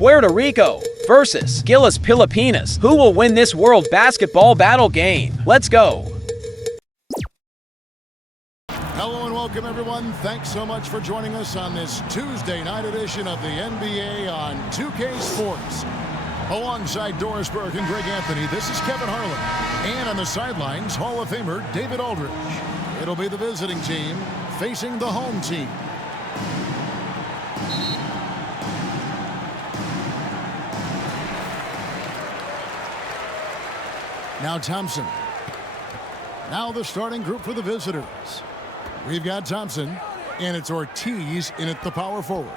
Puerto Rico versus GILAS Pilipinas. Who will win this World Basketball Battle game? Let's go. Hello and welcome, everyone. Thanks so much for joining us on this Tuesday night edition of the NBA on 2K Sports. Alongside Doris Burke and Greg Anthony, this is Kevin Harlan. And on the sidelines, Hall of Famer David Aldridge. It'll be the visiting team facing the home team. Now Thompson. Now the starting group for the visitors. We've got Thompson, and it's Ortiz in at the power forward.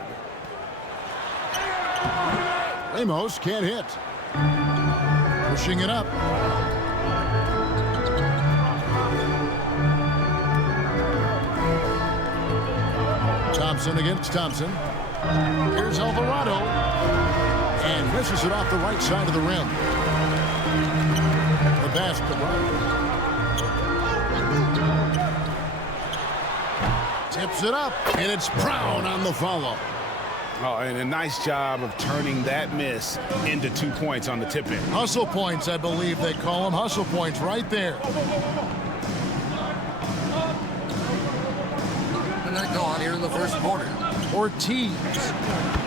Ramos can't hit. Pushing it up. Thompson against Thompson. Here's Alvarado. And misses it off the right side of the rim. The basketball. Tips it up, and it's Brown on the follow. Oh, and a nice job of turning that miss into 2 points on the tip-in. Hustle points, I believe they call them. Hustle points right there. And then go on here in the first quarter. Ortiz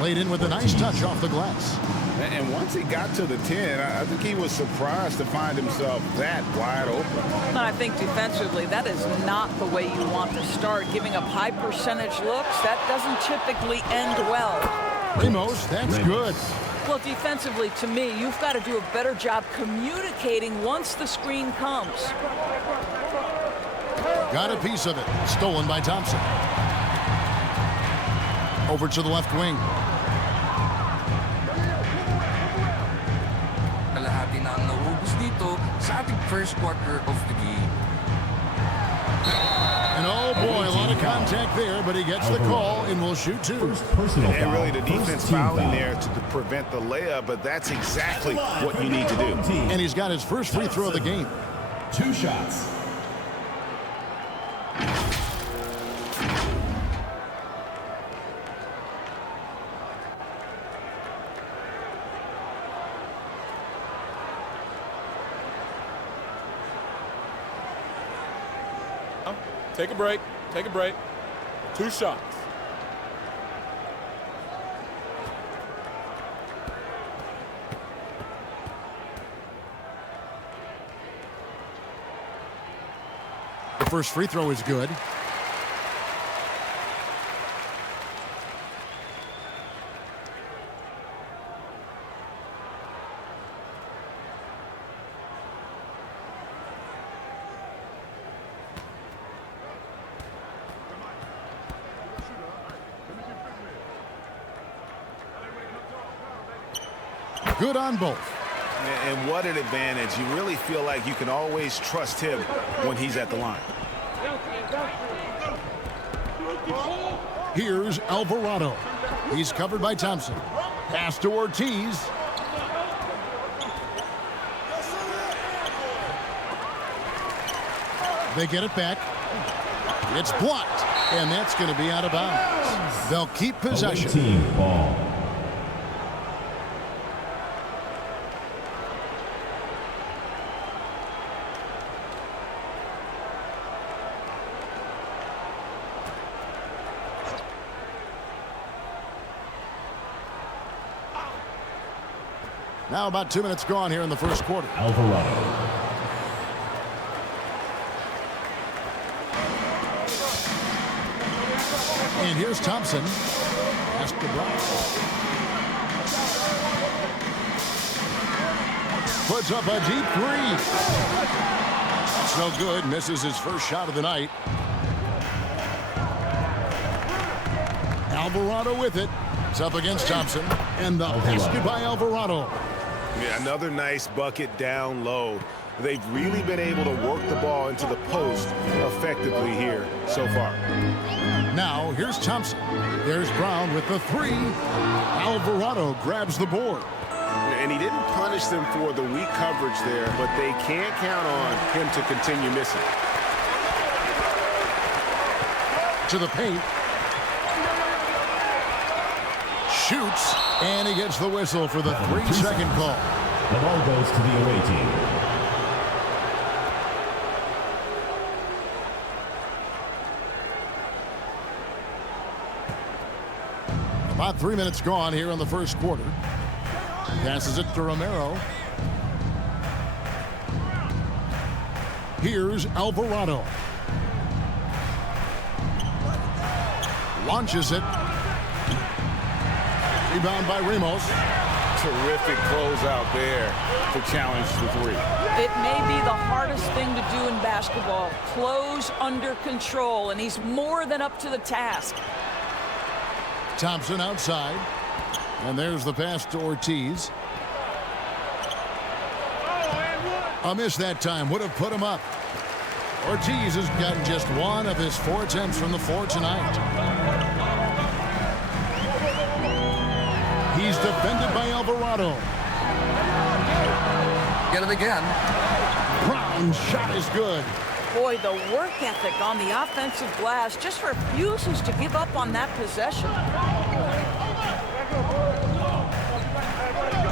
laid in with a nice touch off the glass. And once he got to the 10, I think he was surprised to find himself that wide open. And I think defensively, that is not the way you want to start. Giving up high percentage looks, that doesn't typically end well. Ramos, that's good. Well, defensively, to me, you've got to do a better job communicating once the screen comes. Got a piece of it. Stolen by Thompson. Over to the left wing. Kalahati na ang naubos dito sa ating first quarter of the game. And oh boy, a lot of contact there, but he gets the call and will shoot two. And really the defense fouling there to prevent the layup, but that's exactly what you need to do. And he's got his first free throw of the game. 2 shots. Take a break. Take a break. 2 shots. The first free throw is good. Good on both. And what an advantage. You really feel like you can always trust him when he's at the line. Here's Alvarado. He's covered by Thompson. Pass to Ortiz. They get it back. It's blocked, and that's going to be out of bounds. They'll keep possession. Team ball. Now about 2 minutes gone here in the first quarter. Alvarado. And here's Thompson. Pass to Brown. Puts up a deep three. That's no good. Misses his first shot of the night. Alvarado with it. It's up against Thompson. And the basket by Alvarado. Yeah, another nice bucket down low. They've really been able to work the ball into the post effectively here so far. Now, here's Thompson. There's Brown with the three. Alvarado grabs the board. And he didn't punish them for the weak coverage there, but they can't count on him to continue missing. To the paint. shoots, and he gets the whistle for the 3-second call. The ball goes to the away team. About 3 minutes gone here in the first quarter. Passes it to Romero. Here's Alvarado. Launches it. Rebound by Ramos. Terrific closeout there to challenge the three. It may be the hardest thing to do in basketball. Close under control, and he's more than up to the task. Thompson outside. And there's the pass to Ortiz. A miss that time would have put him up. Ortiz has gotten just one of his 4 attempts from the floor tonight. He's defended by Alvarado. Get it again. Brown's shot is good. Boy, the work ethic on the offensive glass just refuses to give up on that possession.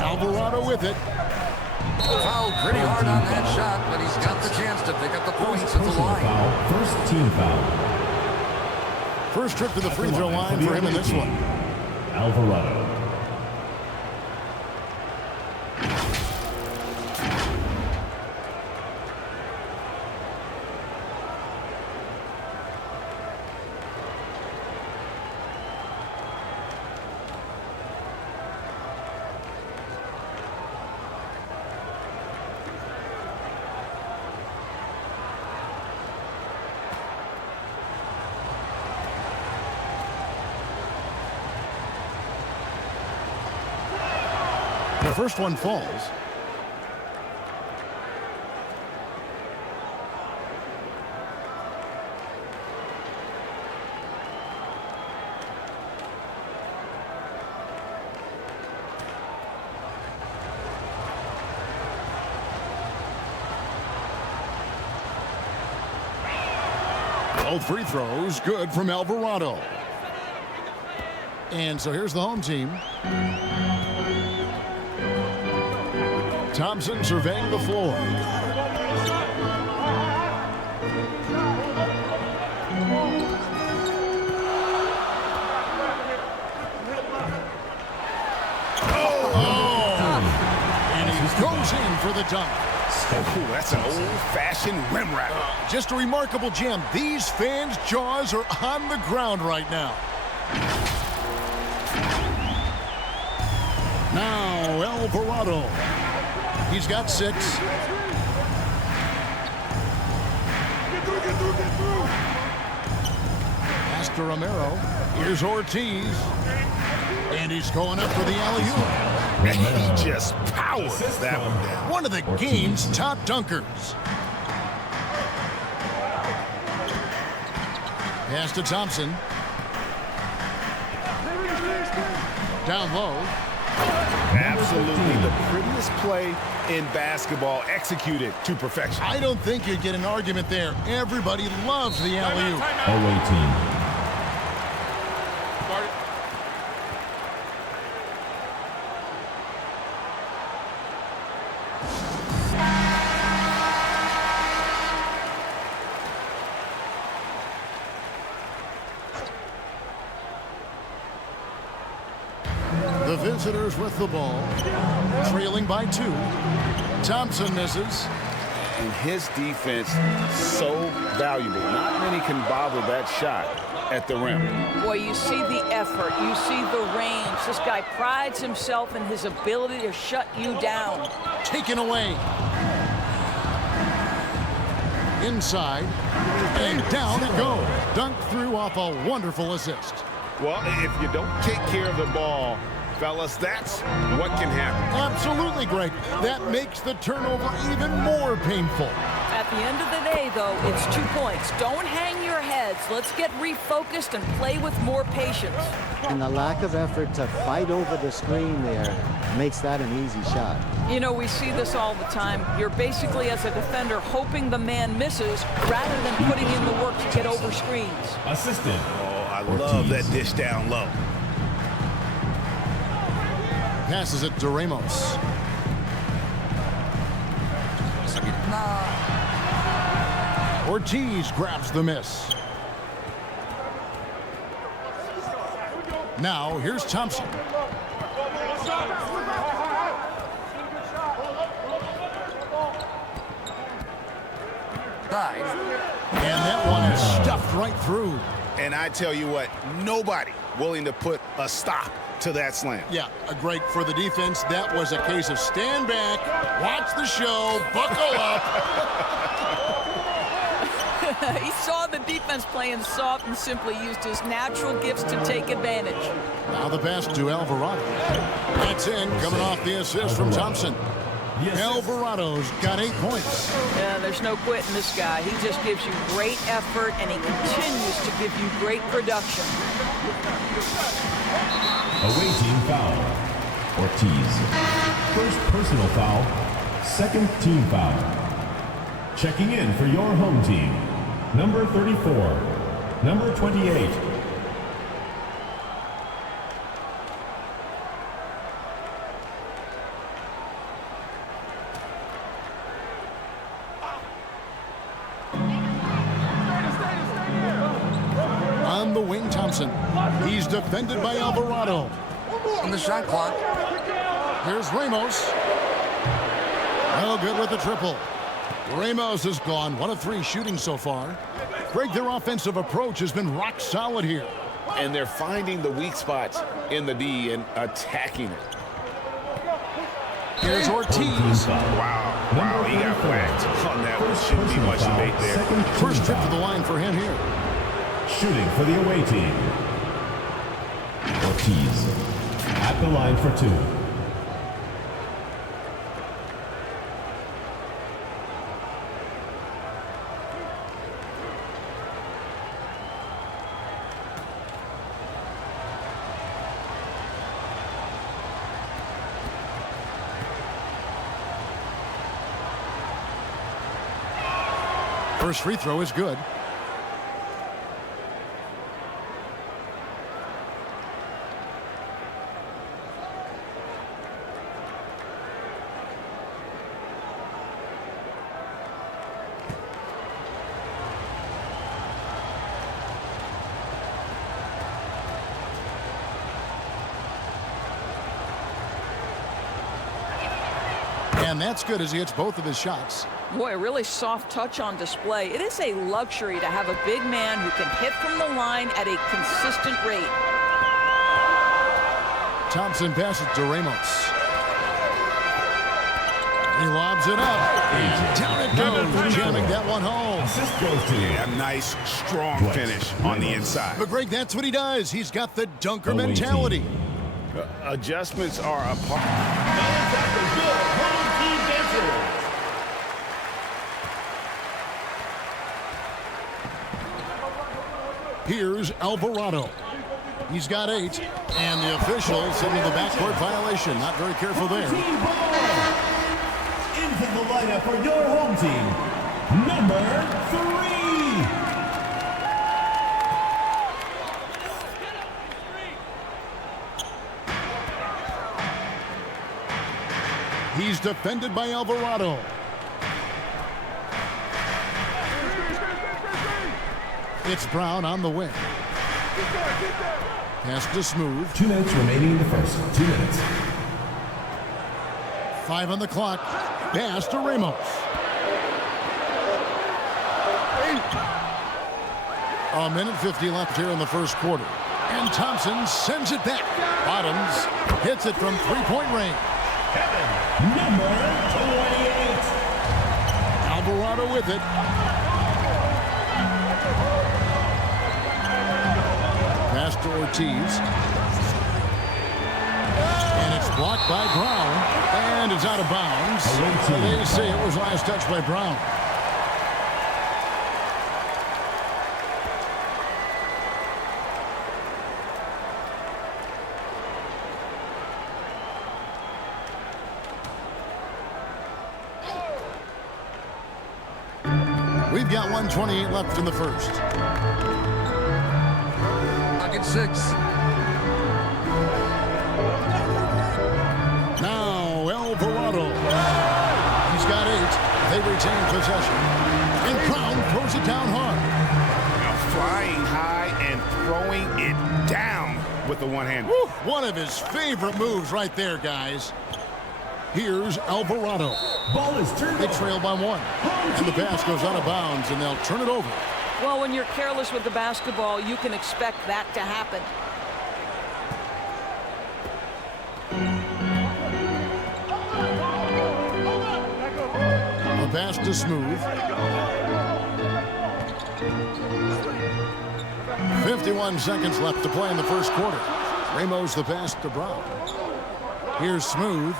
Alvarado with it. Fouled pretty hard on that shot, but he's got the chance to pick up the points at the Personal line. foul. First team foul. First trip to the free throw line for him in this one. Alvarado. The first one falls. Both free throws good from Alvarado. And so here's the home team. Thompson surveying the floor. And he goes in for the dunk. Ooh, that's an old-fashioned rim wrap. Just a remarkable jam. These fans' jaws are on the ground right now. Now Alvarado. He's got 6. Pass to Romero. Here's Ortiz. And he's going up for the alley-oop. He just powers that one down. One of the game's top dunkers. Pass to Thompson. Down low. Absolutely the prettiest play in basketball, executed to perfection. I don't think you'd get an argument there. Everybody loves the alley-oop. Away team. The visitors with the ball, trailing by 2. Thompson misses. And his defense so valuable. Not many can bother that shot at the rim. Boy, you see the effort. You see the range. This guy prides himself in his ability to shut you down. Taken away. Inside. And down it goes. Dunked through off a wonderful assist. Well, if you don't take care of the ball, fellas, that's what can happen. Absolutely, Greg. That makes the turnover even more painful. At the end of the day, though, it's 2 points. Don't hang your heads. Let's get refocused and play with more patience. And the lack of effort to fight over the screen there makes that an easy shot. You know, we see this all the time. You're basically, as a defender, hoping the man misses rather than putting in the work to get over screens. Assistant. Oh, I love that dish down low. Passes it to Ramos. Sa gitna. Ortiz grabs the miss. Now, here's Thompson. Dive. And that one is stuffed right through. And I tell you what, nobody willing to put a stop to that slam. Yeah, great for the defense. That was a case of stand back, watch the show, buckle up. He saw the defense playing soft and simply used his natural gifts to take advantage. Now the pass to Alvarado. That's in, coming off the assist from Thompson. Alvarado's got 8 points. Yeah, there's no quitting this guy. He just gives you great effort, and he continues to give you great production. Away team foul. Ortiz. First personal foul. Second team foul. Checking in for your home team. Number 34. Number 28. On the wing, Thompson. He's defended by Alvarado. On the shot clock. Here's Ramos. No good with the triple. Ramos is gone. 1 of 3 shooting so far. Greg, their offensive approach has been rock solid here. And they're finding the weak spots in the D and attacking it. Here's Ortiz. Wow, he got whacked on that one. Shouldn't be much debate there. First trip to the line for him here. Shooting for the away team. Ortiz. At the line for 2. First free throw is good. And that's good as he hits both of his shots. Boy, a really soft touch on display. It is a luxury to have a big man who can hit from the line at a consistent rate. Thompson passes to Ramos. He lobs it up. Down it goes, jamming that one home. Assist goes to you. A nice, strong finish on the inside. But Greg, that's what he does. He's got the dunker mentality. Adjustments are a part. Here's Alvarado. He's got 8, and the official sending the backcourt violation. Not very careful there. Team ball. Into the lineup for your home team. Number 3. He's defended by Alvarado. It's Brown on the wing. Pass to Smooth. 2 minutes remaining in the first. 2 minutes. 5 on the clock. Pass to Ramos. A minute 50 left here in the first quarter. And Thompson sends it back. Bottoms hits it from 3-point range. Number 28. Alvarado with it. Pass to Ortiz. And it's blocked by Brown. And it's out of bounds. They say it was last touch by Brown. We've got 1:28 left in the first. Pocket 6. possession. And Brown throws it down hard. Now flying high and throwing it down with the one hand. One of his favorite moves right there, guys. Here's Alvarado. Ball is turned They over. trail by 1. And the pass goes out of bounds, and they'll turn it over. Well, when you're careless with the basketball, you can expect that to happen. A pass to Smooth. 51 seconds left to play in the first quarter. Ramos the pass to Brown. Here's Smooth.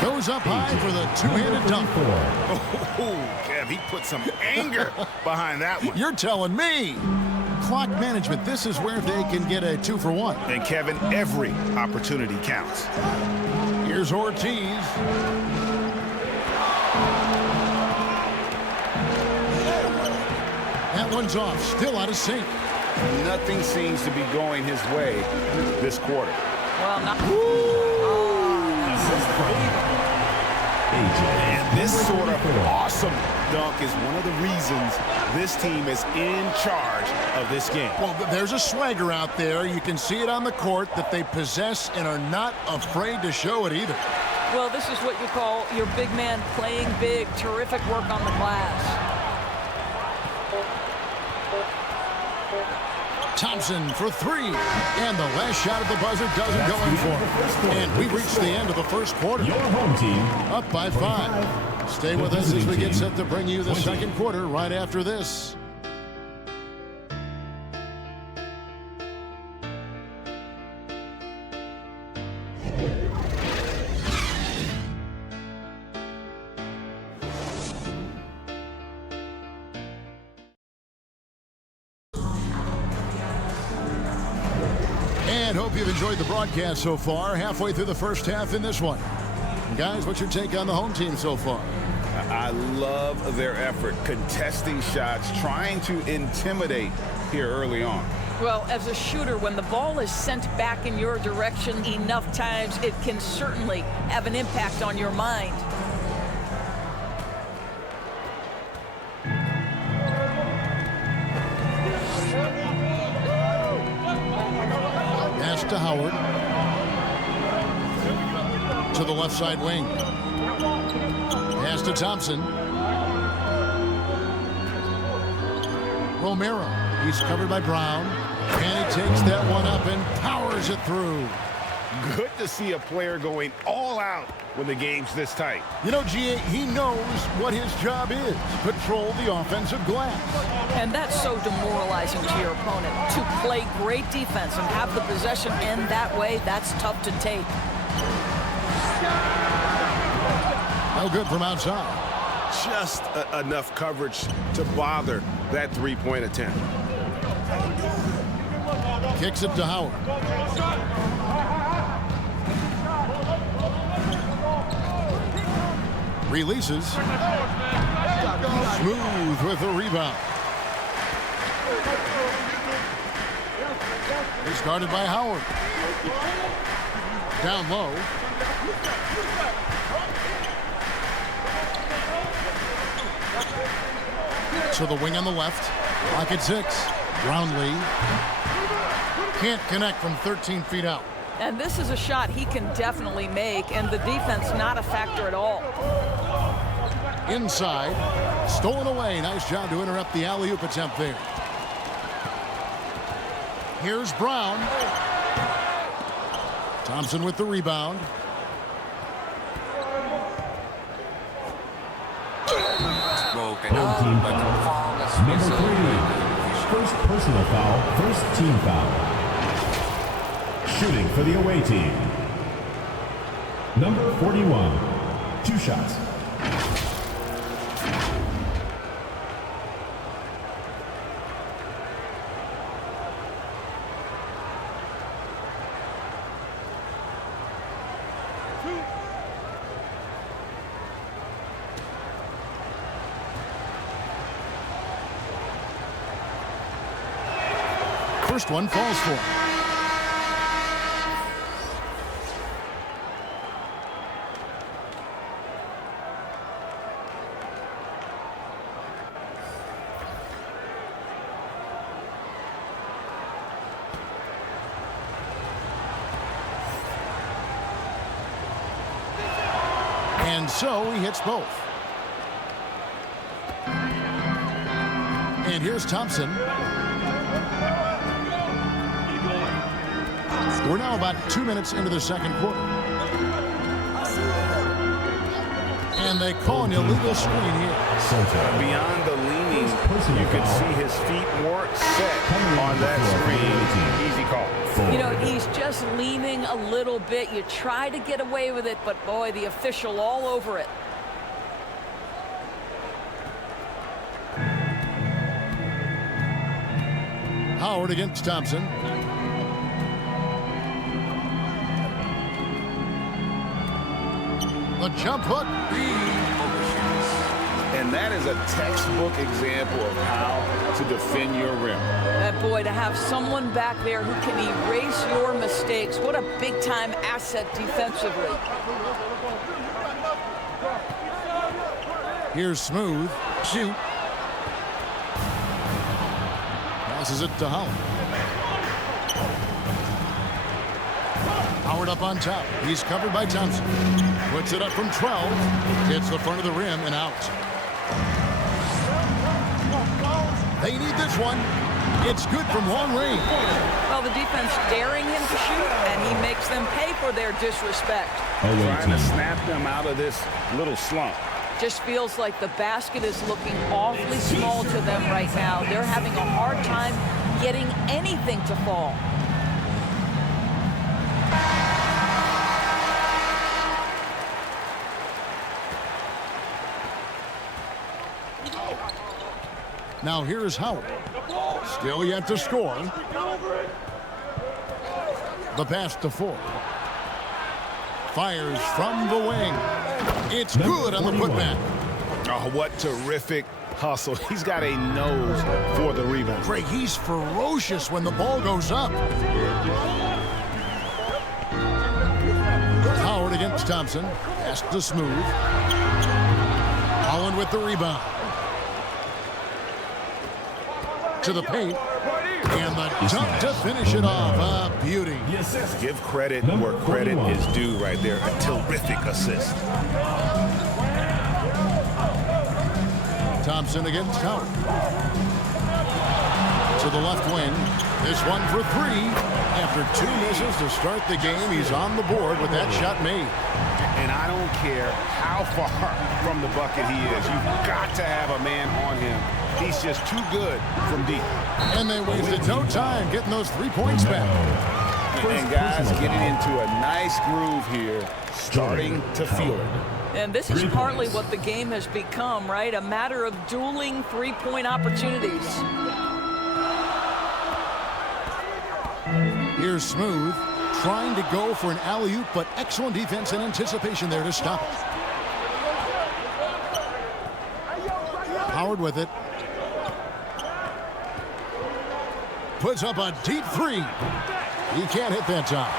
Goes up high for the two-handed dunk. Oh, Kev, he put some anger behind that one. You're telling me. Clock management, this is where they can get a 2-for-1. And Kevin, every opportunity counts. Here's Ortiz. That one's off, still out of sync. Nothing seems to be going his way this quarter. Well, not. And this sort of awesome dunk is one of the reasons this team is in charge of this game. Well, there's a swagger out there. You can see it on the court that they possess and are not afraid to show it either. Well, this is what you call your big man playing big. Terrific work on the glass. Thompson for 3. And the last shot of the buzzer doesn't go in for him. And we've reached the end of the first quarter. Your home team Up by 5. Stay with us as we get set to bring you the second quarter right after this. And hope you've enjoyed the broadcast so far. Halfway through the first half in this one. Guys, what's your take on the home team so far? I love their effort, contesting shots, trying to intimidate here early on. Well, as a shooter, when the ball is sent back in your direction enough times, it can certainly have an impact on your mind. Pass to Howard. To the left side wing. Pass to Thompson. Romero. He's covered by Brown. And he takes that one up and powers it through. Good to see a player going all out when the game's this tight. You know, GA, he knows what his job is. Patrol the offensive glass. And that's so demoralizing to your opponent. To play great defense and have the possession end that way, that's tough to take. No good from outside. Just enough coverage to bother that three-point attempt. Kicks it to Howard. Releases. Smooth with the rebound. It's guarded by Howard. Down low. To the wing on the left. Lock at 6. Brownlee. Can't connect from 13 feet out. And this is a shot he can definitely make, and the defense not a factor at all. Inside. Stolen away. Nice job to interrupt the alley-oop attempt there. Here's Brown. Thompson with the rebound. Broken Home up, team but the foul. foul is Number 3. First personal foul. First team foul. Shooting for the away team. Number 41. 2 shots. First one falls for him. And so he hits both. And here's Thompson. We're now about 2 minutes into the second quarter. And they call an illegal screen here. Beyond the leaning, you can see his feet weren't set on that screen. Easy call. You know, he's just leaning a little bit. You try to get away with it, but boy, the official all over it. Howard against Thompson. The jump hook. And that is a textbook example of how to defend your rim. Boy, to have someone back there who can erase your mistakes, what a big-time asset defensively. Here's Smooth. Shoot. Passes it to Howard. Howard up on top. He's covered by Thompson. Puts it up from 12. Hits the front of the rim and out. They need this one. It's good from long range. Well, the defense daring him to shoot, and he makes them pay for their disrespect. Trying to snap them out of this little slump. Just feels like the basket is looking awfully small to them right now. They're having a hard time getting anything to fall. Now here's Howard. Still yet to score. The pass to Ford. Fires from the wing. It's good on the putback. Oh, what terrific hustle. He's got a nose for the rebound. Greg, he's ferocious when the ball goes up. Howard against Thompson. Pass to Smooth. Holland with the rebound. To the paint. And the dunk to finish it off. A beauty. Give credit where credit is due right there. A terrific assist. Thompson against Howard. To the left wing. This one for three. After 2 misses to start the game, he's on the board with that shot made. And I don't care how far from the bucket he is. You've got to have a man on him. He's just too good from deep. And they wasted no time getting those 3 points back. And guys getting into a nice groove here, starting to feel it. And this is partly what the game has become, right? A matter of dueling three-point opportunities. Here's Smooth trying to go for an alley-oop, but excellent defense and anticipation there to stop it. Howard with it. Puts up a deep three. He can't hit that time.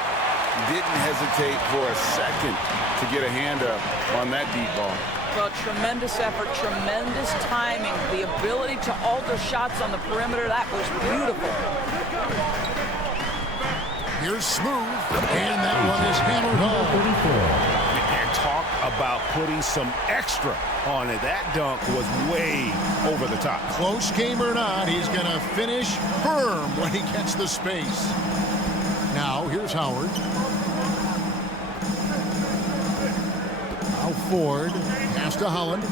Didn't hesitate for a second to get a hand up on that deep ball. Well, tremendous effort, tremendous timing. The ability to alter shots on the perimeter, that was beautiful. Here's Smooth, and that one is hammered home. And talk about putting some extra on it. That dunk was way over the top. Close game or not, he's going to finish firm when he gets the space. Now, here's Howard. Now Ford. Pass to Holland.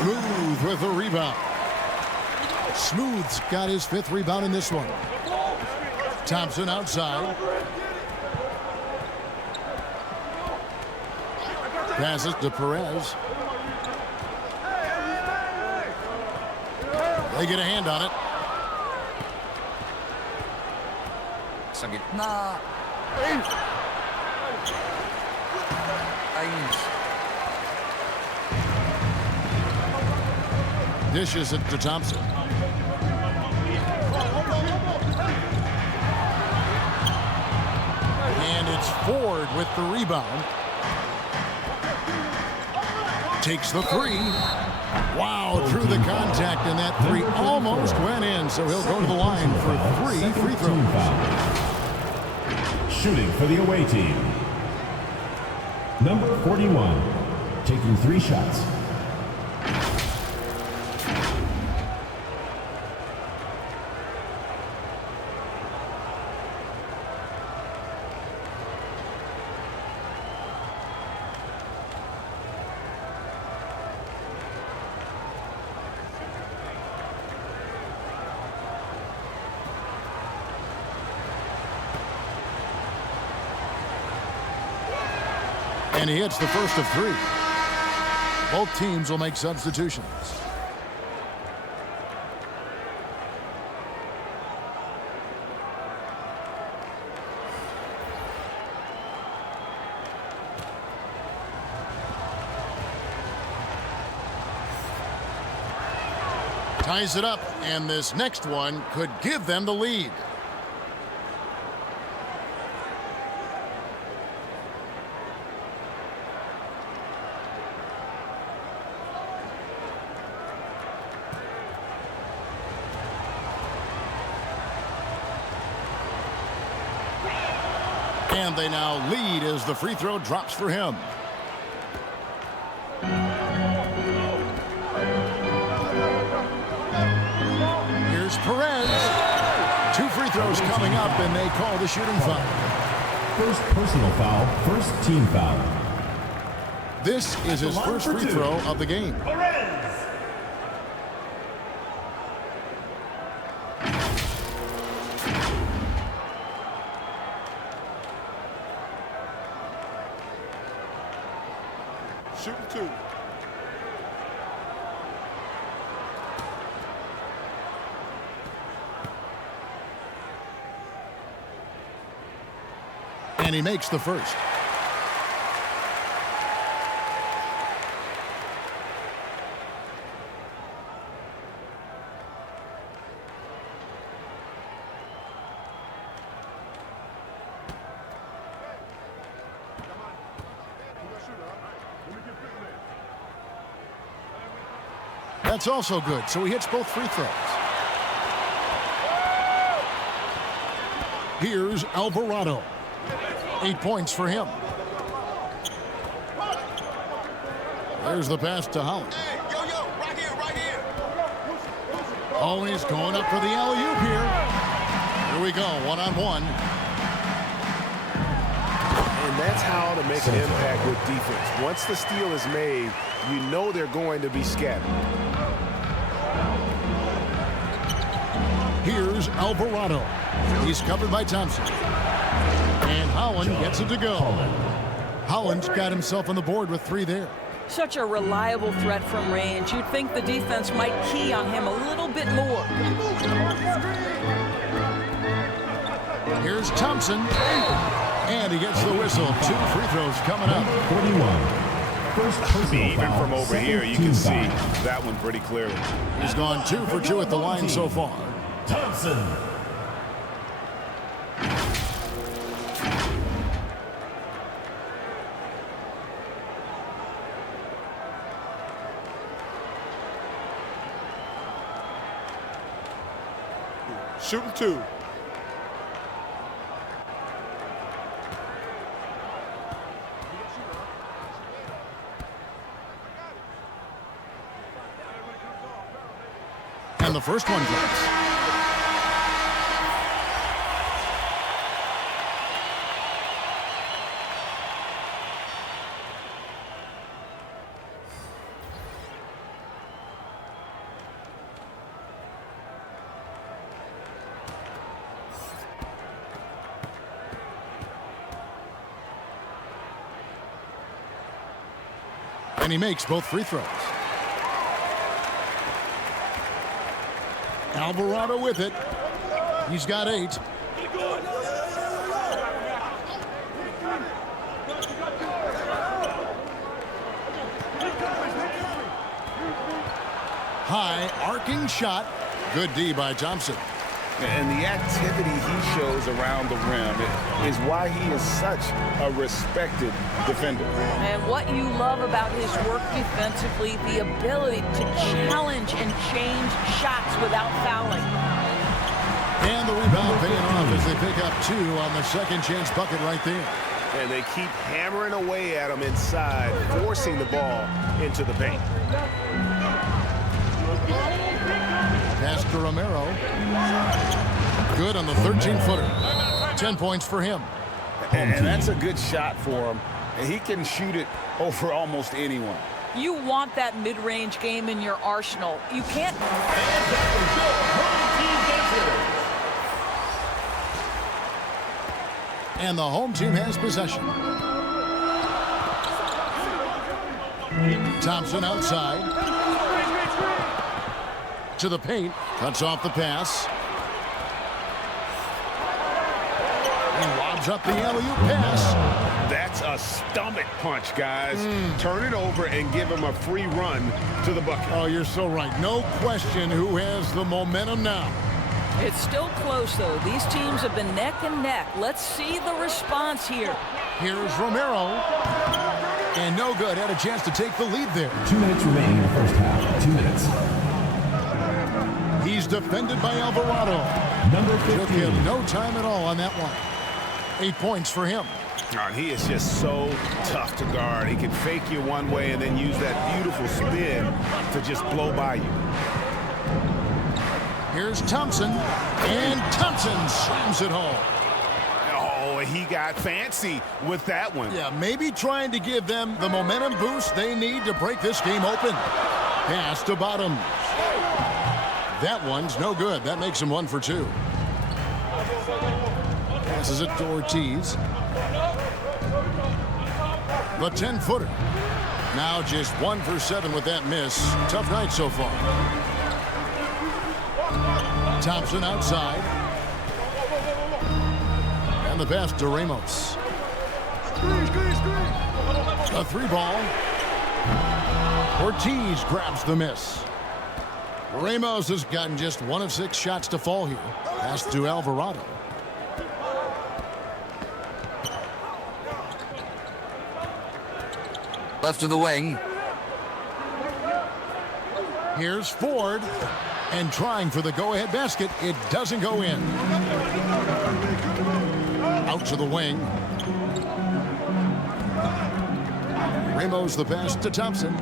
Smooth with the rebound. Smooth's got his 5th rebound in this one. Thompson outside. Passes to Perez. They get a hand on it. Sa gitna. Ayos. Dishes it to Thompson. And it's Ford with the rebound. Takes the three. Wow, through the contact, and that three almost went in, so he'll go to the line for 3 free throws. Shooting for the away team. Number 41, taking 3 shots. And he hits the first of 3. Both teams will make substitutions. Ties it up, and this next one could give them the lead. And they now lead as the free throw drops for him. Here's Perez. 2 free throws coming up, and they call the shooting foul. First personal foul, first team foul. This is his first free throw of the game. Shooting 2. And he makes the first. That's also good, so he hits both free throws. Here's Alvarado. 8 points for him. There's the pass to Holland. Hey, yo, right here. Always going up for the alley-oop here. Here we go, one-on-one. And that's how to make an impact with defense. Once the steal is made, you know they're going to be scattered. Here's Alvarado. He's covered by Thompson. And Holland gets it to go. Holland's got himself on the board with 3 there. Such a reliable threat from range. You'd think the defense might key on him a little bit more. Here's Thompson. And he gets the whistle. 2 free throws coming up. 41. First personal Even foul, from over second here, you team can see foul. that one pretty clearly. He's gone 2 for 2 at the line so far. Thompson. Shooting 2. And the first one goes. And he makes both free throws. Alvarado with it. He's got 8. High arcing shot. Good D by Thompson. And the activity he shows around the rim is why he is such a respected defender. And what you love about his work defensively, the ability to challenge and change shots without fouling. And the rebound paying off as they pick up 2 on the second chance bucket right there. And they keep hammering away at him inside, forcing the ball into the paint. Pass to Romero. Good on the 13-footer. 10 points for him. And that's a good shot for him. And he can shoot it over almost anyone. You want that mid-range game in your arsenal. You can't. And the home team has possession. Thompson outside. To the paint. Cuts off the pass. And lobs up the alley-oop pass. That's a stomach punch, guys. Turn it over and give him a free run to the bucket. Oh, you're so right. No question who has the momentum now. It's still close, though. These teams have been neck and neck. Let's see the response here. Here's Romero. And no good. Had a chance to take the lead there. 2 minutes remaining in the first half. 2 minutes. He's defended by Alvarado. Number 15. Took him no time at all on that one. 8 points for him. And he is just so tough to guard. He can fake you one way and then use that beautiful spin to just blow by you. Here's Thompson, and Thompson slams it home. Oh, he got fancy with that one. Yeah, maybe trying to give them the momentum boost they need to break this game open. Pass to Bottoms. That one's no good. That makes him 1 for 2. Passes it to Ortiz. The 10-footer. Now just 1 for 7 with that miss. Tough night so far. Thompson outside. And the pass to Ramos. A 3-ball. Ortiz grabs the miss. Ramos has gotten just 1 of 6 shots to fall here. Pass to Alvarado. Left to the wing. Here's Ford. And trying for the go-ahead basket. It doesn't go in. Out to the wing. Ramos the pass to Thompson.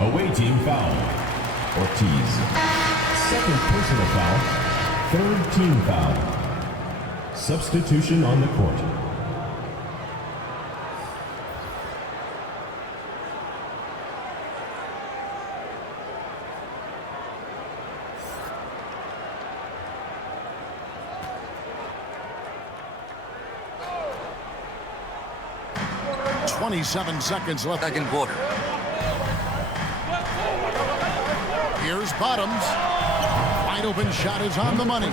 Away team foul. Ortiz. Second personal foul. Third team foul. Substitution on the court. .27 seconds left. Second quarter. Here's Bottoms. Wide open shot is on the money.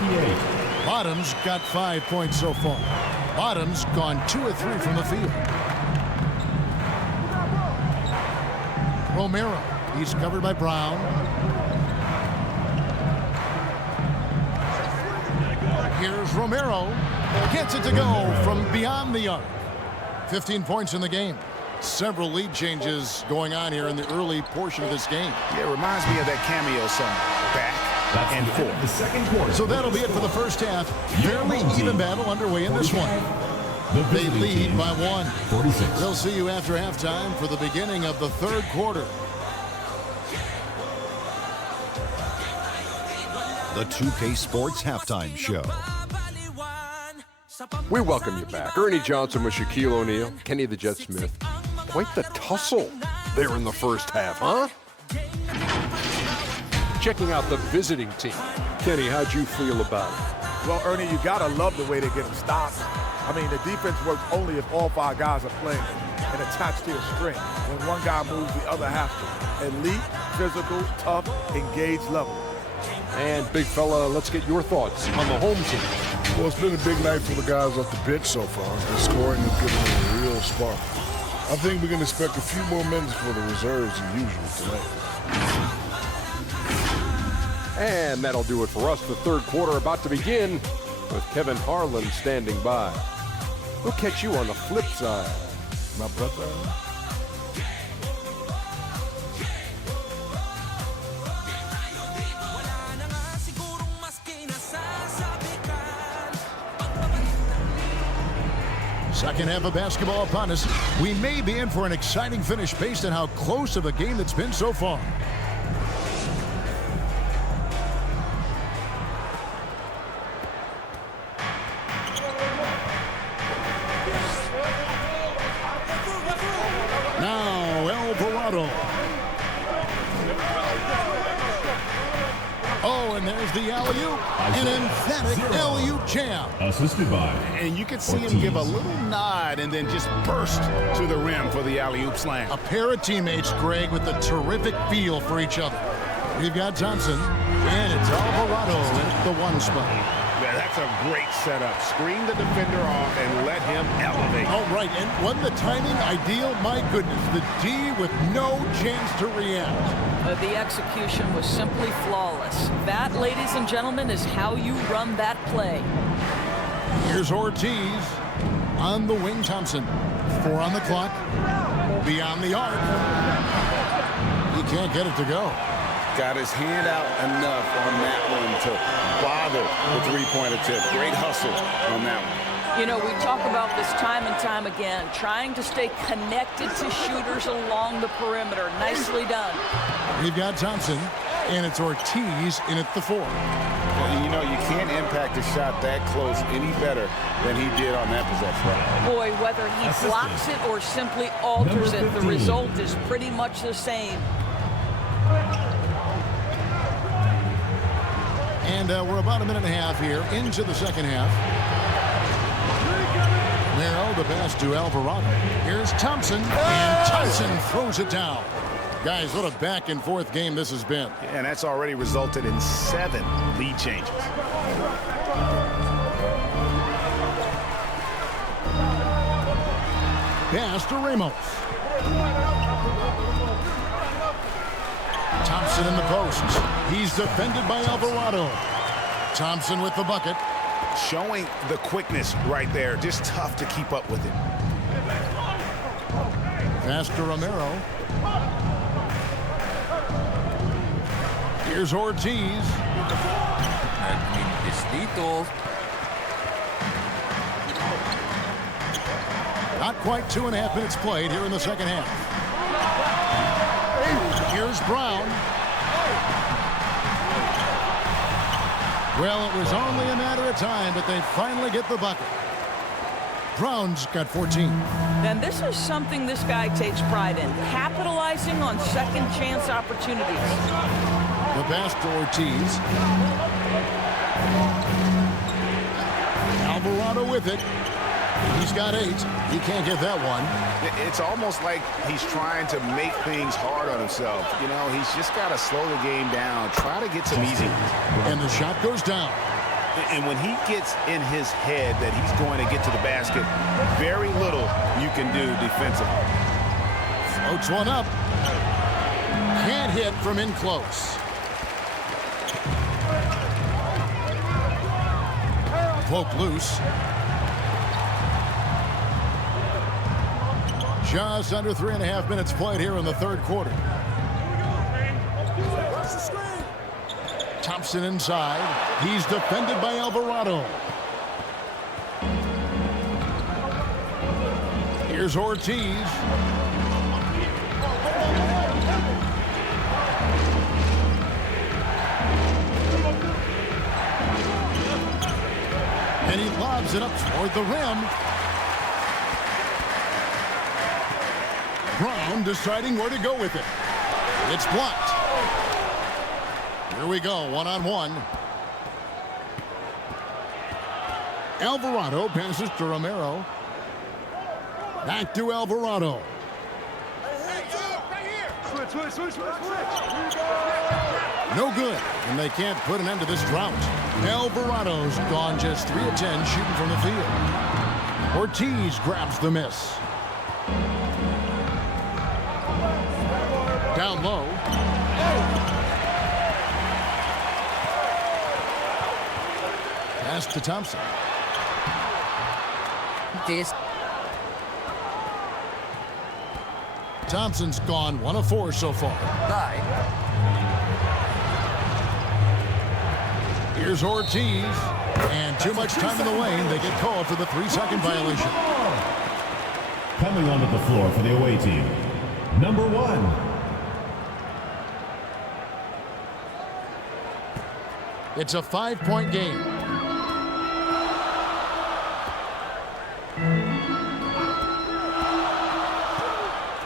Bottoms got 5 points so far. Bottoms gone 2 of 3 from the field. Romero. He's covered by Brown. Here's Romero. Gets it to go from beyond the arc. 15 points in the game. Several lead changes going on here in the early portion of this game. Yeah, it reminds me of that cameo song, Back and Forth. The second quarter. So that'll be it for the first half. Fairly even battle underway in this one. They lead by 1. 46. They'll see you after halftime for the beginning of the third quarter. The 2K Sports Halftime Show. We welcome you back. Ernie Johnson with Shaquille O'Neal, Kenny the Jet Smith. Quite the tussle there in the first half, huh? Checking out the visiting team. Kenny, how'd you feel about it? Well, Ernie, you gotta love the way they get them stopped. I mean, the defense works only if all 5 guys are playing and attached to a string. When one guy moves, the other has to. Elite, physical, tough, engaged level. And big fella, let's get your thoughts on the home team. Well, it's been a big night for the guys off the bench so far. The scoring has given them a real spark. I think we can expect a few more minutes for the reserves than usual tonight. And that'll do it for us. The third quarter about to begin with Kevin Harlan standing by. We'll catch you on the flip side, my brother. Second half of basketball upon us. We may be in for an exciting finish based on how close of a game it's been so far. Now Alvarado. Oh, and there's the alley-oop. An emphatic alley-oop jam. Assisted by. And you can see him give a little nod and then just burst to the rim for the alley-oop slam. A pair of teammates, Greg, with a terrific feel for each other. We've got Thompson, and it's Alvarado in the one spot. Yeah, that's a great setup. Screen the defender off and let him elevate. All right, and wasn't the timing ideal? My goodness, the D with no chance to react. The execution was simply flawless. That, ladies and gentlemen, is how you run that play. Here's Ortiz on the wing. Thompson, 4 on the clock, beyond the arc. He can't get it to go. Got his hand out enough on that one to bother the three-point attempt. Great hustle on that one. You know, we talk about this time and time again, trying to stay connected to shooters along the perimeter. Nicely done. We've got Thompson, and it's Ortiz in at the 4. Well, you know, you can't impact a shot that close any better than he did on that possession. Boy, whether he blocks it or simply alters it, the result is pretty much the same. And we're about a minute and a half here into the second half. Romero, the pass to Alvarado. Here's Thompson, and Thompson throws it down. Guys, what a back-and-forth game this has been. Yeah, and that's already resulted in 7 lead changes. Pass to Ramos. Thompson in the post. He's defended by Alvarado. Thompson with the bucket. Showing the quickness right there. Just tough to keep up with it. Pass to Romero. Here's Ortiz. Not quite 2.5 minutes played here in the second half. Here's Brown. Well, it was only a matter of time, but they finally get the bucket. Brown's got 14. And this is something this guy takes pride in, capitalizing on second chance opportunities. The pass to Ortiz. Alvarado with it. He's got 8. He can't get that one. It's almost like he's trying to make things hard on himself. You know, he's just got to slow the game down, try to get some easy. And the shot goes down. And when he gets in his head that he's going to get to the basket, very little you can do defensively. Floats one up. Can't hit from in close. Poke loose. Just under 3.5 minutes played here in the third quarter. Thompson inside. He's defended by Alvarado. Here's Ortiz. And he lobs it up toward the rim. Brown deciding where to go with it. It's blocked. Here we go, one-on-one. Alvarado passes to Romero. Back to Alvarado. No good, and they can't put an end to this drought. Alvarado's gone just 3 of 10 shooting from the field. Ortiz grabs the miss. Down low. Pass to Thompson. Thompson's gone 1 of 4 so far. Here's Ortiz. And too much time in the lane. They get called for the 3-second violation. Coming onto the floor for the away team, number 1. It's a 5-point game.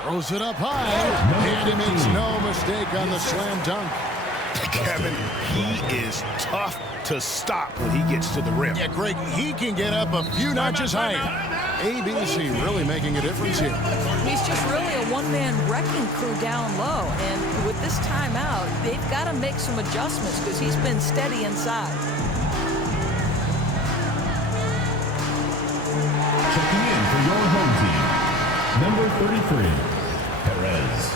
Throws it up high, and he makes no mistake on the slam dunk. Kevin, he is tough to stop when he gets to the rim. Yeah, Greg, he can get up a few notches higher. ABC really making a difference here. He's just really a one-man wrecking crew down low. And with this timeout, they've got to make some adjustments because he's been steady inside. Checking in for your home team, number 33, Perez.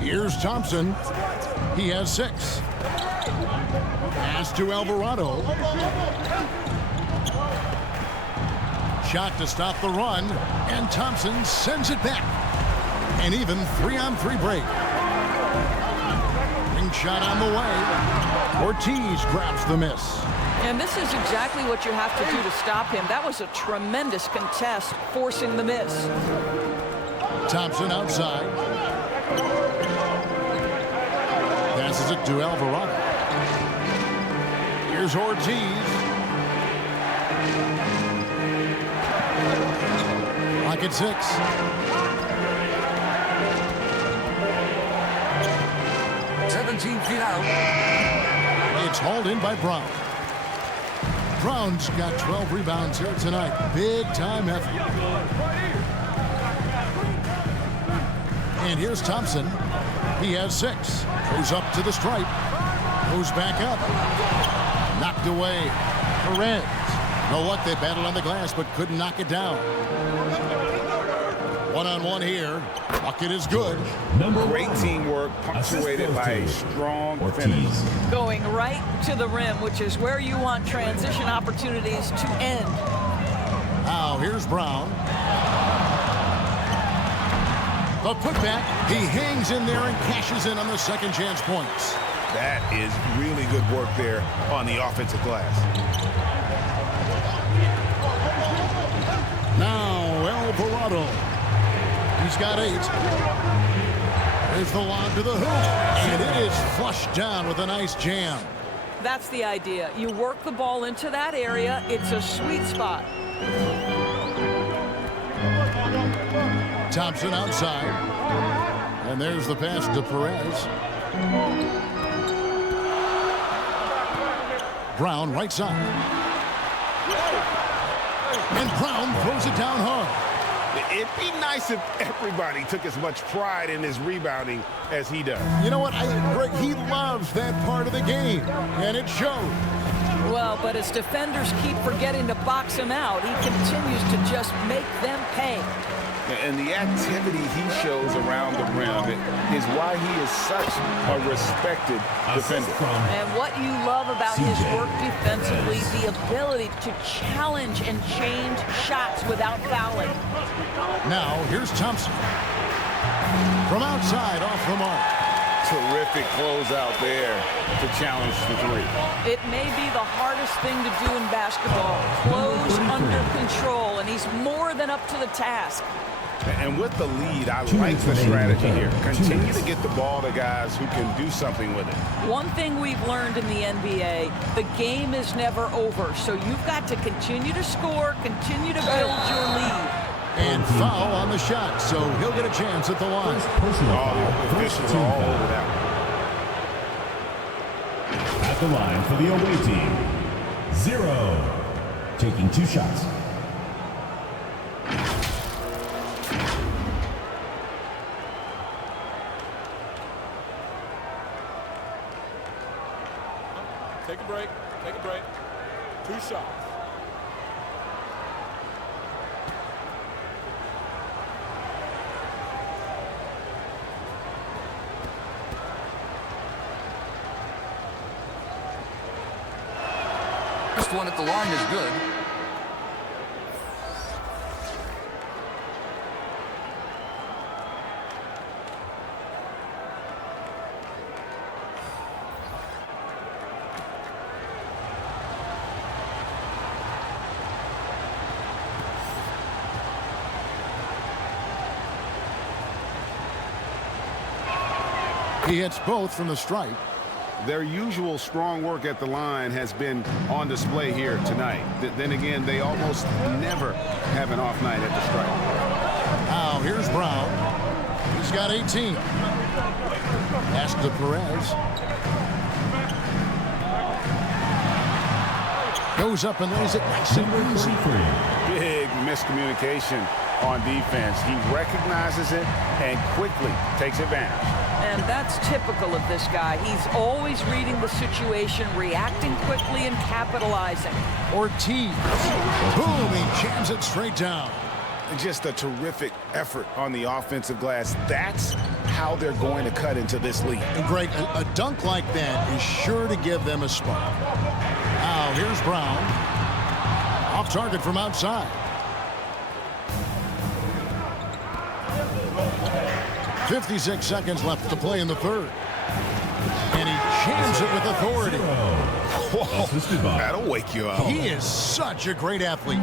Here's Thompson. He has 6. Pass to Alvarado. Shot to stop the run, and Thompson sends it back. An even 3-on-3 break. Ring shot on the way. Ortiz grabs the miss. And this is exactly what you have to do to stop him. That was a tremendous contest, forcing the miss. Thompson outside. Passes it to Alvarado. Here's Ortiz. Lock at 6. It's hauled in by Brown. Brown's got 12 rebounds here tonight. Big time effort. And here's Thompson. He has 6. Goes up to the stripe. Goes back up. Knocked away. Perez. No luck, they battled on the glass, but couldn't knock it down. One-on-one here. Bucket is good. Great teamwork, punctuated by a strong finish. Going right to the rim, which is where you want transition opportunities to end. Now here's Brown. The putback. He hangs in there and cashes in on the second chance points. That is really good work there on the offensive glass. Now Alvarado. He's got 8. There's the lob to the hoop, and it is flushed down with a nice jam. That's the idea. You work the ball into that area. It's a sweet spot. Thompson outside. And there's the pass to Perez. Brown right side. And Brown throws it down hard. It'd be nice if everybody took as much pride in his rebounding as he does. You know what? Greg, he loves that part of the game, and it shows. Well, but as defenders keep forgetting to box him out, he continues to just make them pay. And the activity he shows around the rim is why he is such a respected defender. And what you love about his work defensively, the ability to challenge and change shots without fouling. Now, here's Thompson. From outside, off the mark. Terrific closeout there to challenge the 3. It may be the hardest thing to do in basketball. Close under control, and he's more than up to the task. And with the lead, I like the strategy here. Continue to get the ball to guys who can do something with it. One thing we've learned in the NBA, the game is never over. So you've got to continue to score, continue to build your lead. And foul on the shot, so he'll get a chance at the line. Officials are all over that one. At the line for the away team, 0. Taking 2 shots. Take a break. Take a break. 2 shots. First one at the line is good. He hits both from the stripe. Their usual strong work at the line has been on display here tonight. Then again, they almost never have an off night at the stripe. Now here's Brown. He's got 18. Pass to Perez. Goes up and lays it nice and easy. Big miscommunication on defense. He recognizes it and quickly takes advantage. And that's typical of this guy. He's always reading the situation, reacting quickly, and capitalizing. Ortiz. Boom, he jams it straight down. Just a terrific effort on the offensive glass. That's how they're going to cut into this lead. And Greg, a dunk like that is sure to give them a spark. Now here's Brown. Off target from outside. 56 seconds left to play in the third. And he jams it with authority. Whoa, that'll wake you up. He is such a great athlete.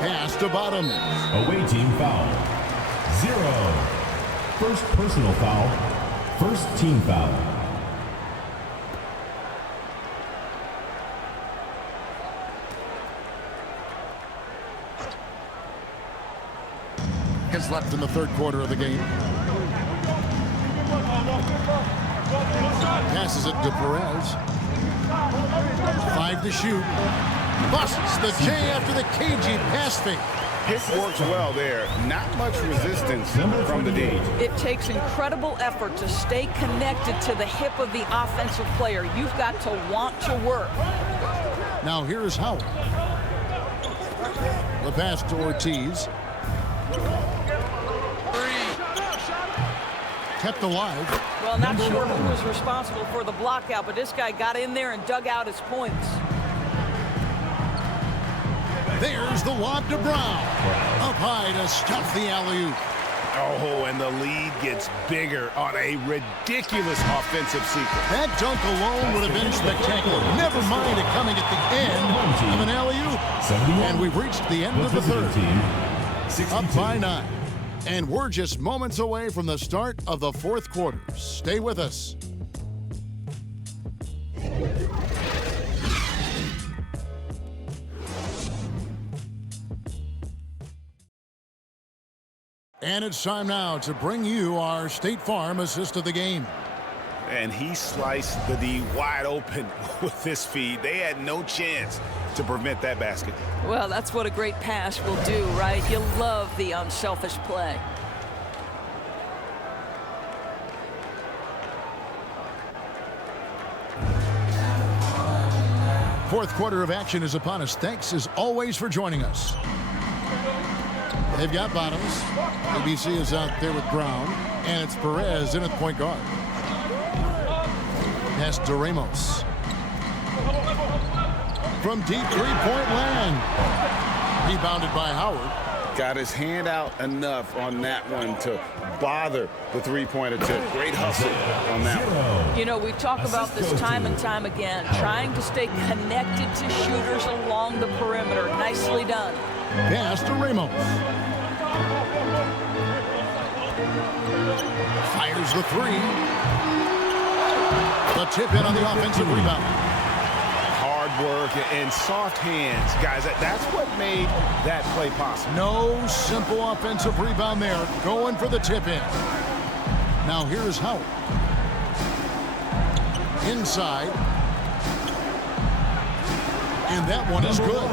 Pass to bottom. Away team foul. 0. First personal foul. First team foul. Left in the third quarter of the game. Passes it to Perez. 5 to shoot. Busts the J after the cagey pass fake. Hit works well there. Not much resistance from the D. It takes incredible effort to stay connected to the hip of the offensive player. You've got to want to work. Now here's Howard. The pass to Ortiz. Kept alive. Well, not sure who was responsible for the blockout, but this guy got in there and dug out his points. There's the lob to Brown. Up high to stuff the alley-oop. Oh, and the lead gets bigger on a ridiculous offensive sequence. That dunk alone would have been spectacular. Never mind it coming at the end of an alley-oop. And we've reached the end of the third. Up by 9. And we're just moments away from the start of the fourth quarter. Stay with us. And it's time now to bring you our State Farm assist of the game. And he sliced the D wide open with this feed. They had no chance to prevent that basket. Well, that's what a great pass will do, right? You love the unselfish play. Fourth quarter of action is upon us. Thanks as always for joining us. They've got bottoms. ABC is out there with Brown. And it's Perez in at point guard. Pass to Ramos. From deep three-point land. Rebounded by Howard. Got his hand out enough on that one to bother the three-point attempt. Great hustle on that one. You know, we talk about this time and time again, trying to stay connected to shooters along the perimeter. Nicely done. Pass to Ramos. Fires the three. The tip in on the offensive rebound. Hard work and soft hands. Guys, that's what made that play possible. No simple offensive rebound there. Going for the tip in. Now here's Howard. Inside. And that one is good.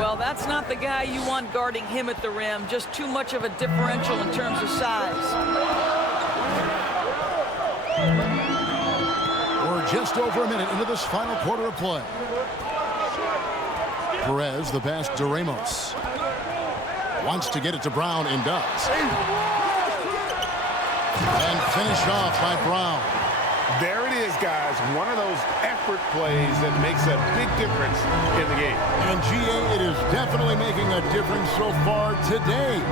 Well, that's not the guy you want guarding him at the rim. Just too much of a differential in terms of size. We're just over a minute into this final quarter of play. Perez, the pass to Ramos. Wants to get it to Brown and does. And finished off by Brown. There it is, guys. One of those effort plays that makes a big difference in the game. And GA, it is definitely making a difference so far today.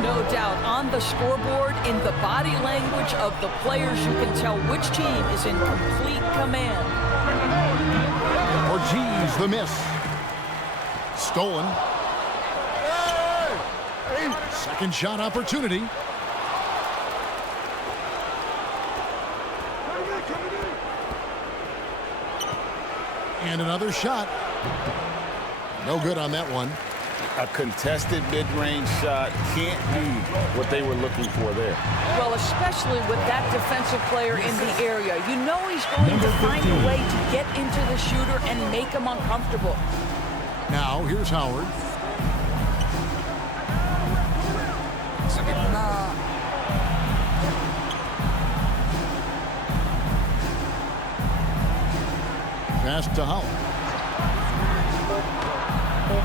No doubt. On the scoreboard, in the body language of the players, you can tell which team is in complete command. Ortiz, the miss. Stolen. Second shot opportunity. And another shot. No good on that one. A contested mid-range shot can't be what they were looking for there. Well, especially with that defensive player in the area. You know he's going to find a way to get into the shooter and make him uncomfortable. Now, here's Howard. Sa gitna. Pass to Howard.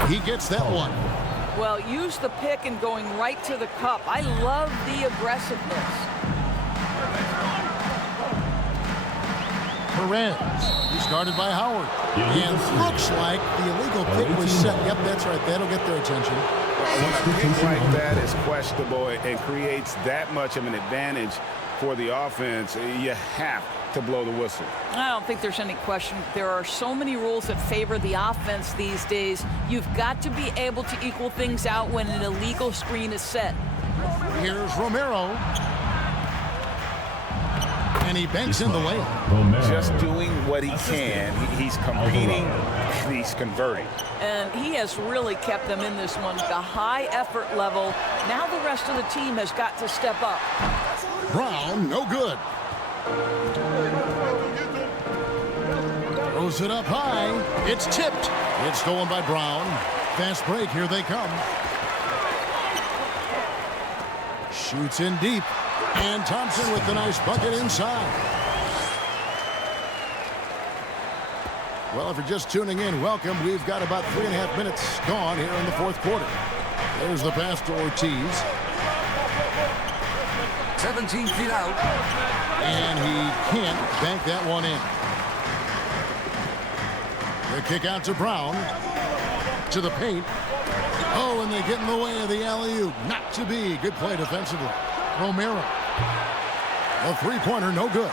He gets that one. Well, use the pick and going right to the cup. I love the aggressiveness. Perez. He's guarded by Howard. And looks like the illegal pick was set. Yep, that's right. That'll get their attention. When a pick like that is questionable and creates that much of an advantage for the offense, you have to blow the whistle. I don't think there's any question. There are so many rules that favor the offense these days. You've got to be able to equal things out when an illegal screen is set. Here's Romero. And he banks in the layup. Just doing what he can. He's competing, he's converting. And he has really kept them in this one. The high effort level. Now the rest of the team has got to step up. Brown, no good. Throws it up high. It's tipped. It's stolen by Brown. Fast break. Here they come. Shoots in deep. And Thompson with the nice bucket inside. Well, if you're just tuning in, welcome. We've got about 3.5 minutes gone here in the fourth quarter. There's the pass to Ortiz. 17 feet out. And he can't bank that one in. The kick out to Brown. To the paint. Oh, and they get in the way of the alley-oop. Not to be. Good play defensively. Romero. A three-pointer, no good.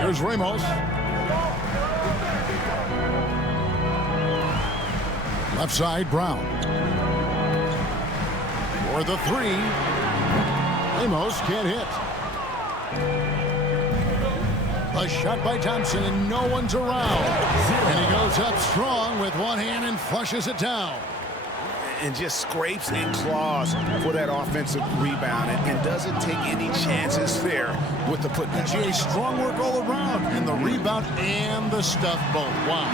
Here's Ramos. Left side, Brown. For the three. Ramos can't hit. A shot by Thompson, and no one's around. And he goes up strong with one hand and flushes it down. And just scrapes and claws for that offensive rebound and doesn't take any chances there with the putback. SGA strong work all around, and the rebound and the stuff both. Wow.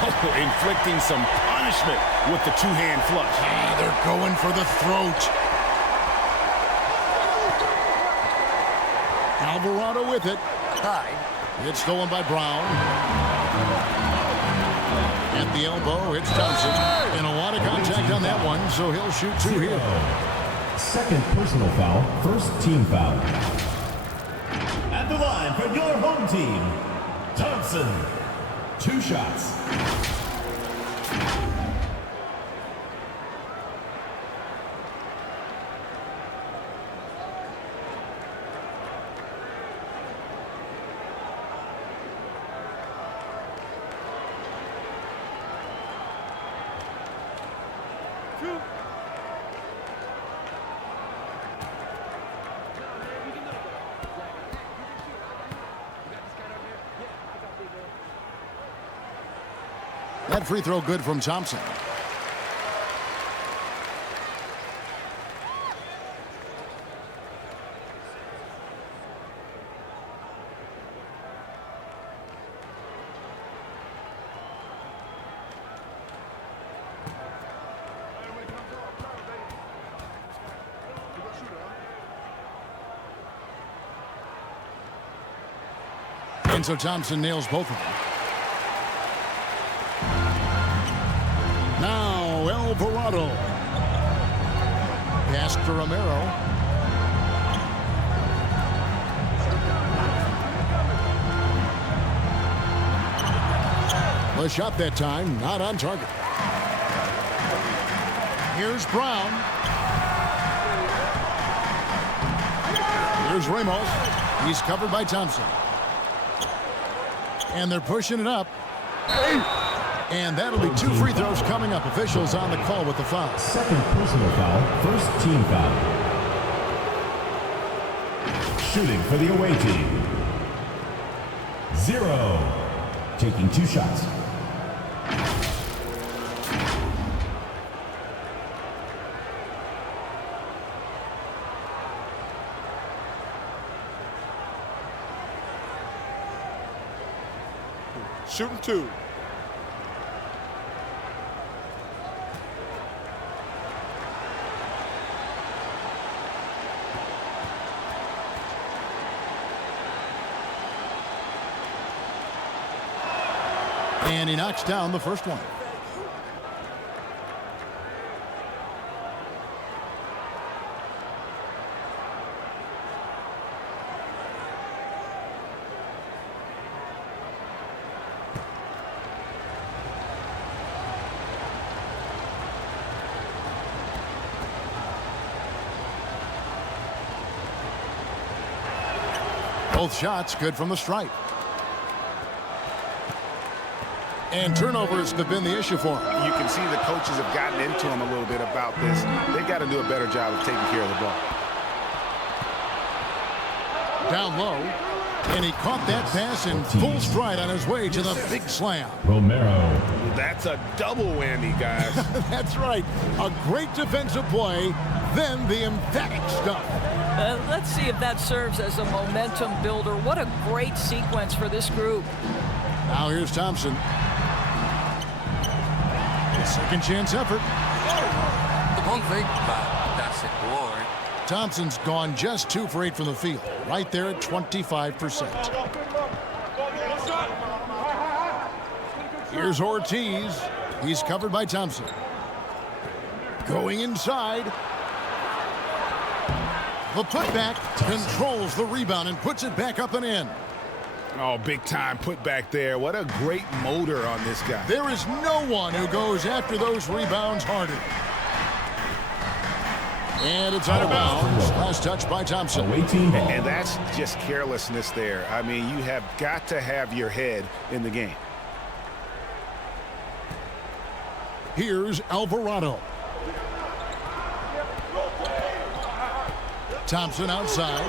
Oh, inflicting some punishment with the two-hand flush. They're going for the throat. Alvarado with it. It's stolen by Brown. At the elbow, it's Thompson. And a lot of contact on that one, so he'll shoot two here. Second personal foul, first team foul. At the line for your home team, Thompson. 2 shots. That free throw good from Thompson. And so Thompson nails both of them. Now Alvarado. Pass to Romero. The shot that time, not on target. Here's Brown. Here's Ramos. He's covered by Thompson. And they're pushing it up. And that'll be 2 free throws coming up. Officials on the call with the foul. Second personal foul, first team foul. Shooting for the away team. 0. Taking 2 shots. Shooting 2. And he knocks down the first one. Both shots good from the stripe. And turnovers have been the issue for him. You can see the coaches have gotten into him a little bit about this. They've got to do a better job of taking care of the ball. Down low. And he caught that pass in full stride on his way to the big slam. Romero. That's a double whammy, guys. That's right. A great defensive play, then the emphatic stuff. Let's see if that serves as a momentum builder. What a great sequence for this group. Now here's Thompson. Second chance effort. The whole thing, but that's it, Ward. Thompson's gone just 2 for 8 from the field, right there at 25%. Here's Ortiz. He's covered by Thompson. Going inside. The putback controls the rebound and puts it back up and in. Oh, big time put back there. What a great motor on this guy. There is no one who goes after those rebounds harder. And it's out of bounds. Last touch by Thompson. And that's just carelessness there. I mean, you have got to have your head in the game. Here's Alvarado. Thompson outside.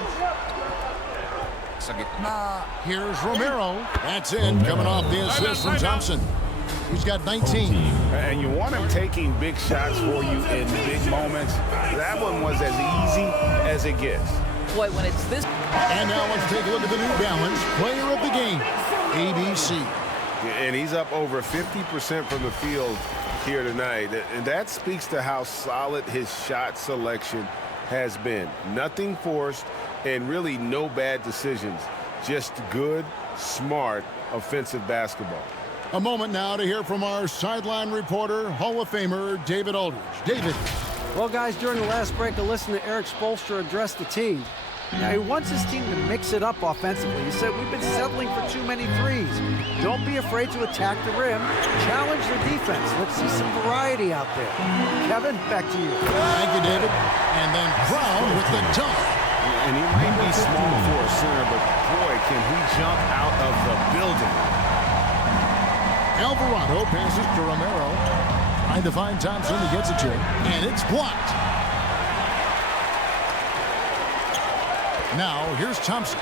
Here's Romero. That's in, coming off the assist from Thompson. He's got 19. And you want him taking big shots for you in big moments. That one was as easy as it gets. Boy, when it's this. And now let's take a look at the New Balance player of the game, ABC. And he's up over 50% from the field here tonight. And that speaks to how solid his shot selection has been. Nothing forced and really no bad decisions. Just good, smart, offensive basketball. A moment now to hear from our sideline reporter, Hall of Famer David Aldridge. David. Well, guys, during the last break, I listened to Eric Spoelstra address the team. Now, he wants his team to mix it up offensively. He said, we've been settling for too many threes. Don't be afraid to attack the rim. Challenge the defense. Let's see some variety out there. Kevin, back to you. Thank you, David. And then Brown with the dunk. And he might be small for a center, but boy, can he jump out of the building. Alvarado passes to Romero. Trying to find Thompson. He gets it to him. And it's blocked. Now, here's Thompson.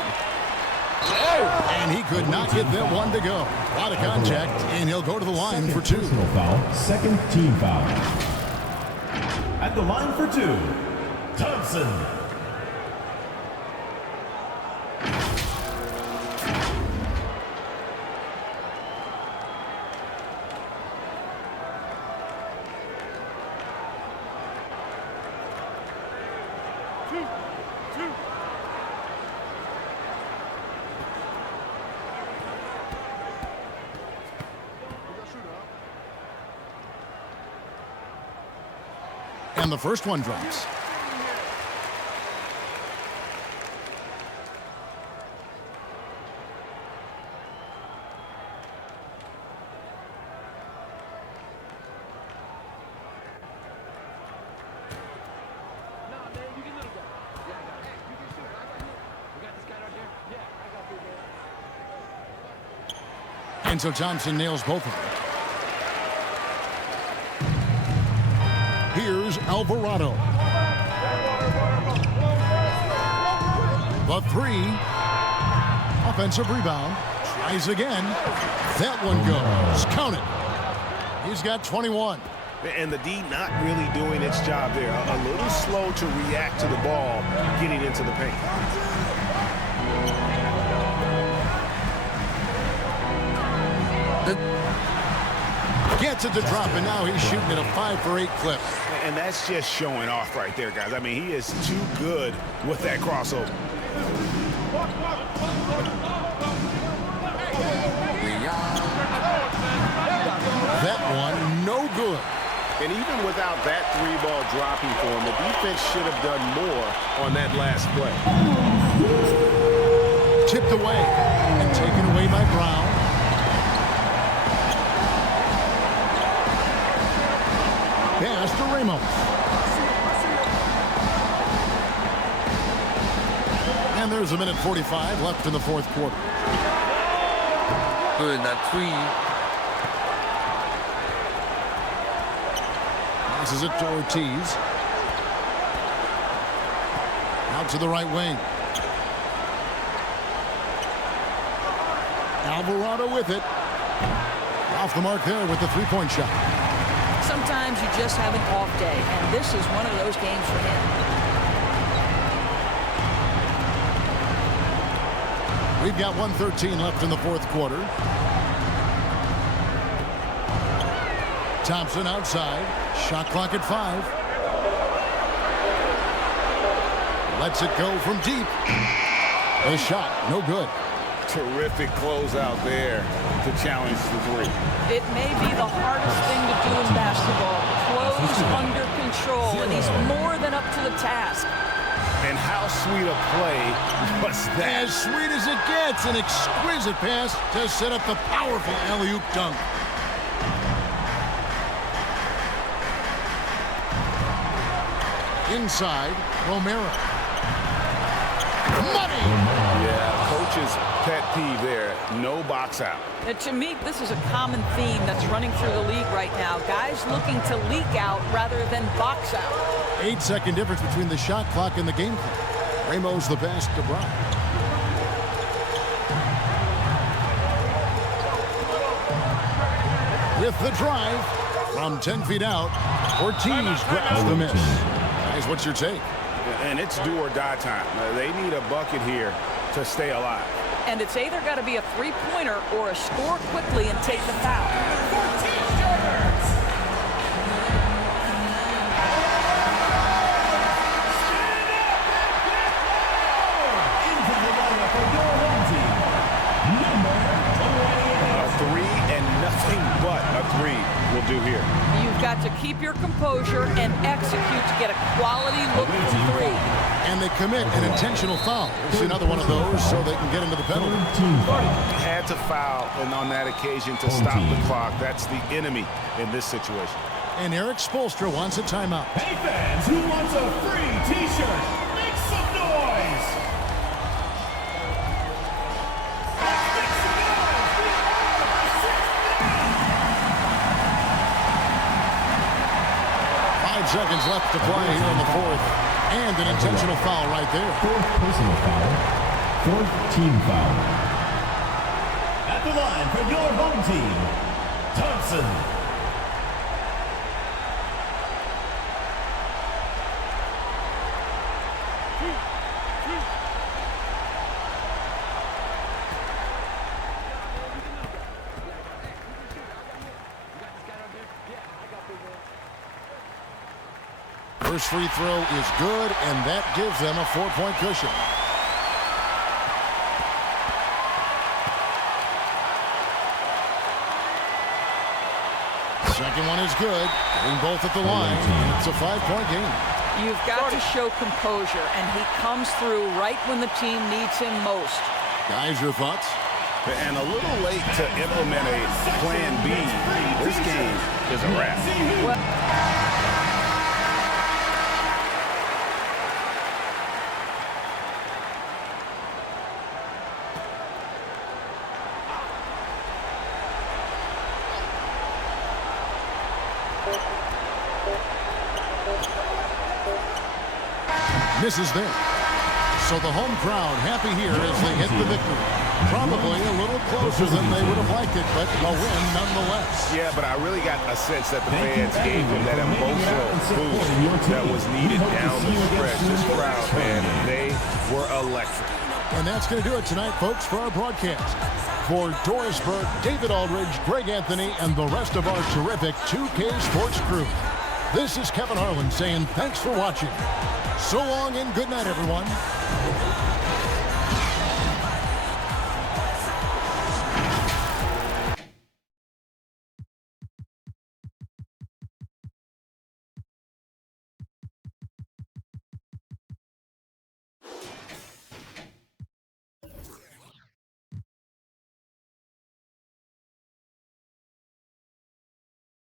And he could not get that one to go. A lot of contact, and he'll go to the line for 2. Personal foul, second team foul. At the line for 2, Thompson. And the first one drops. And so Thompson nails both of them. Alvarado. The three. Offensive rebound. Tries again. That one goes. Count it. He's got 21. And the D not really doing its job there. A little slow to react to the ball getting into the paint. Gets it to drop, and now he's shooting at a 5 for 8 clip. And that's just showing off right there, guys. I mean, he is too good with that crossover. That one, no good. And even without that three ball dropping for him, the defense should have done more on that last play. Tipped away and taken away by Brown. Pass to Ramos. And there's a minute 45 left in the fourth quarter. Good, that three. Passes it to Ortiz. Out to the right wing. Alvarado with it. Off the mark there with the three-point shot. Sometimes you just have an off day, and this is one of those games for him. We've got 1:13 left in the fourth quarter. Thompson outside. Shot clock at 5. Lets it go from deep. The shot, no good. Terrific closeout there to challenge the three. It may be the hardest thing to do in basketball. Close under control, and he's more than up to the task. And how sweet a play was that? As sweet as it gets, an exquisite pass to set up the powerful alley-oop dunk. Inside, Romero. Money! Yeah, coach's pet peeve there. No box out. To me, this is a common theme that's running through the league right now. Guys looking to leak out rather than box out. 8-second difference between the shot clock and the game clock. Ramos the pass to Brown. With the drive from 10 feet out, Ortiz grabs the miss. Guys, what's your take? And it's do or die time. They need a bucket here to stay alive. And it's either got to be a three-pointer or a score quickly and take the foul. Will do here. You've got to keep your composure and execute to get a quality look from three. And they commit an intentional foul. We'll see another one of those so they can get into the penalty. Had to foul, and on that occasion to stop the clock. That's the enemy in this situation. And Eric Spoelstra wants a timeout. Hey fans, who wants a free t-shirt? Make some noise! 5 seconds left to play here in the fourth. And an intentional foul right there. Fourth personal foul. Fourth team foul. At the line for your home team, Thompson. First free throw is good, and that gives them a 4-point cushion. Second one is good. Getting both at the line. It's a 5-point game. You've got to show composure, and he comes through right when the team needs him most. Guys, your thoughts? And a little late to implement a plan B. This game is a wrap. misses there. So the home crowd happy here as they hit the victory. Probably a little closer than they would have liked it, but a win nonetheless. Yeah, but I really got a sense that the fans gave them that emotional boost that was needed down the stretch. This crowd, man, they were electric. And that's going to do it tonight, folks, for our broadcast. For Doris Burke, David Aldridge, Greg Anthony, and the rest of our terrific 2K Sports crew, this is Kevin Harlan saying thanks for watching. So long and good night, everyone.